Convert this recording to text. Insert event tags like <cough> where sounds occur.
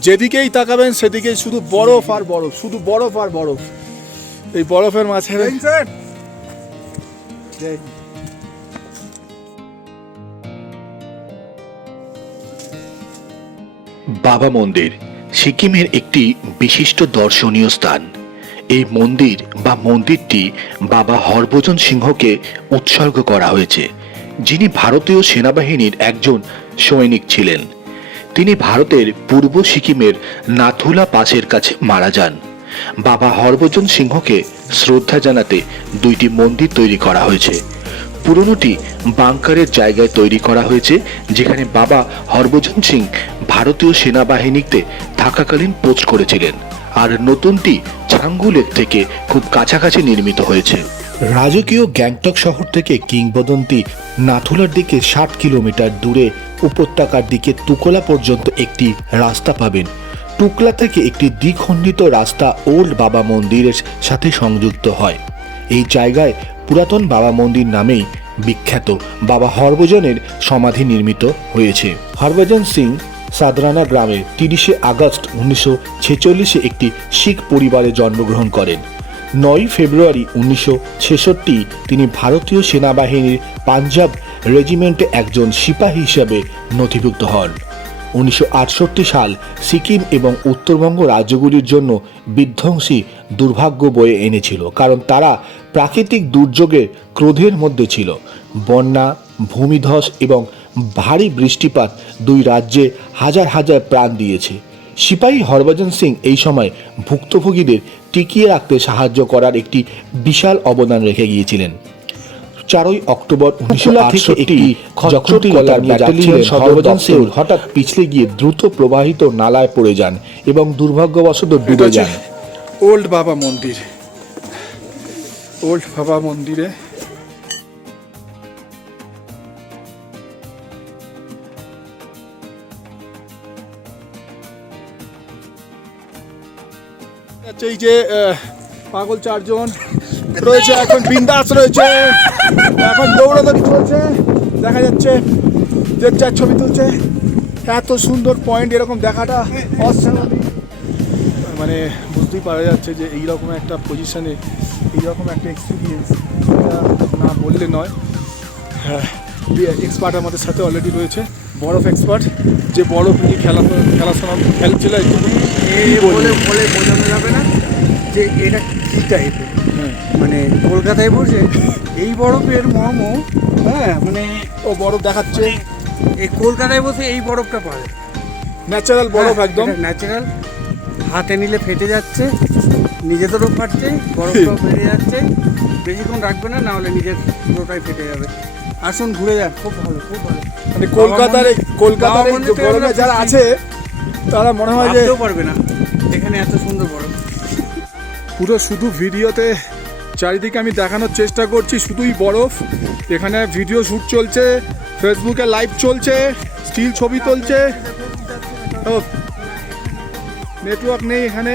যেদিকেই তাকাবেন সেদিকেই শুধু বরফ আর বরফ শুধু বরফ আর বরফ। এই বরফের মাঝে বাবা মন্দির সিকিমের একটি বিশিষ্ট দর্শনীয় স্থান। এই মন্দির বা মন্দিরটি বাবা হরভজন সিংহকে উৎসর্গ করা হয়েছে যিনি ভারতীয় সেনাবাহিনীর একজন সৈনিক ছিলেন। তিনি ভারতের পূর্ব সিকিমের নাথুলা পাসের কাছে মারা যান। বাবা হরভজন সিংহকে শ্রদ্ধা জানাতে দুইটি মন্দির তৈরি করা হয়েছে। পুরনোটি বাংকারের জায়গায় তৈরি করা হয়েছে, যেখানে বাবা হরভজন সিং ভারতীয় সেনাবাহিনীতে থাকাকালীন পোস্ট করেছিলেন। আর নতুনটি ছাঙ্গু লেক থেকে খুব কাছাকাছি নির্মিত হয়েছে। রাজকীয় গ্যাংটক শহর থেকে কিংবদন্তি নাথুলার দিকে ষাট কিলোমিটার দূরে উপত্যকার দিকে তুকলা পর্যন্ত একটি রাস্তা পাবেন। টুকলা থেকে একটি দ্বিখণ্ডিত রাস্তা ওল্ড বাবা মন্দিরের সাথে সংযুক্ত হয়। এই জায়গায় পুরাতন বাবা মন্দির নামেই বিখ্যাত। বাবা হরভজনের সমাধি নির্মিত হয়েছে। হরভজন সিং সাদরানা গ্রামে তিরিশে আগস্ট উনিশশো ছেচল্লিশে একটি শিখ পরিবারে জন্মগ্রহণ করেন। নয় ফেব্রুয়ারি উনিশশো ছেষট্টি তিনি ভারতীয় সেনাবাহিনীর পাঞ্জাব রেজিমেন্টে একজন সিপাহী হিসাবে নথিভুক্ত হন। উনিশশো আটষট্টি সাল সিকিম এবং উত্তরবঙ্গ রাজ্যগুলির জন্য বিধ্বংসী দুর্ভাগ্য বয়ে এনেছিল, কারণ তারা প্রাকৃতিক দুর্যোগের ক্রোধের মধ্যে ছিল। বন্যা, ভূমিধস এবং ভারী বৃষ্টিপাত দুই রাজ্যে হাজার হাজার প্রাণ দিয়েছে। সিপাহী হরভজন সিং এই সময় ভুক্তভোগীদের টিকিয়ে রাখতে সাহায্য করার একটি বিশাল অবদান রেখে গিয়েছিলেন। চারই অক্টোবর উনিশশো একটি যখন তিনি তার ব্যাটালিয়ন সিং হঠাৎ পিছলে গিয়ে দ্রুত প্রবাহিত নালায় পড়ে যান এবং দুর্ভাগ্যবশত ডুবে যান। ওল্ড বাবা মন্দির। ওল্ড বাবা মন্দিরে আচ্ছা, এই যে আহ, পাগল চারজন। রয়েছে, এখন বিন্দাস রয়েছে। এখন দৌড়াদৌড়ি চলছে। দেখা যাচ্ছে যে যার ছবি তুলছে। এত সুন্দর পয়েন্ট এরকম দেখাটা অস্বাভাবিক মানে বুঝতেই পারা যাচ্ছে যে এইরকম একটা পজিশনে এইরকম একটা এক্সপিরিয়েন্স না বললে নয়। হ্যাঁ এক্সপার্ট আমাদের সাথে অলরেডি রয়েছে। বরফ এক্সপার্ট যে বরফ নিয়ে খেলা খেলাশোনা খেলছিল বলে? বলে বোঝানো যাবে না যে এটা কী টাইপের মানে কলকাতায় বসে এই বরফের মর্ম হ্যাঁ মানে ও বরফ দেখাচ্ছে। এই কলকাতায় বসে এই বরফটা পাবে ন্যাচারাল বরফ একদম। ন্যাচারাল। হাতে নিলে ফেটে যাচ্ছে নিজেদেরও ফাটছে বরফটাও <laughs> ফেটে যাচ্ছে। বেশিক্ষণ রাখবে না না হলে নিজের পুরোটাই ফেটে যাবে। আসুন ঘুরে যান খুব ভালো খুব ভালো। মানে কলকাতার এই- কলকাতার গরমে যারা আছে তারা মনে হয় যে পারবে না এখানে এত সুন্দর বরফ। পুরো শুধু ভিডিওতে চারিদিকে আমি দেখানোর চেষ্টা করছি, শুধুই বরফ। এখানে ভিডিও শ্যুট চলছে ফেসবুকে লাইভ চলছে স্টিল ছবি তুলছে। নেটওয়ার্ক নেই এখানে।